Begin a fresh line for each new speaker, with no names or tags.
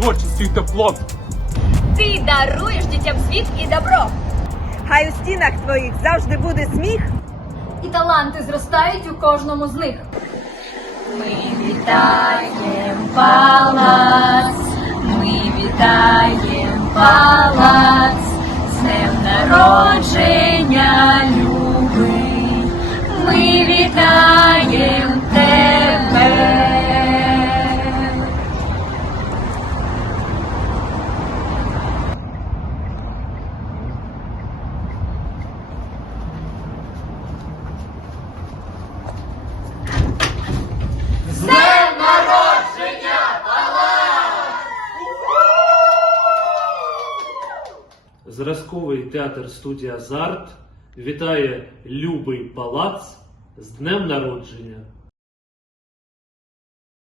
творчістю і теплом.
Ти даруєш дітям світ і добро.
Хай у стінах твоїх завжди буде сміх.
І таланти зростають у кожному з них. Ми вітаєм палац, ми вітаєм палац, з днем народження любий, ми вітаєм
Зразковий театр студія Зарт вітає Любий Палац з днем народження.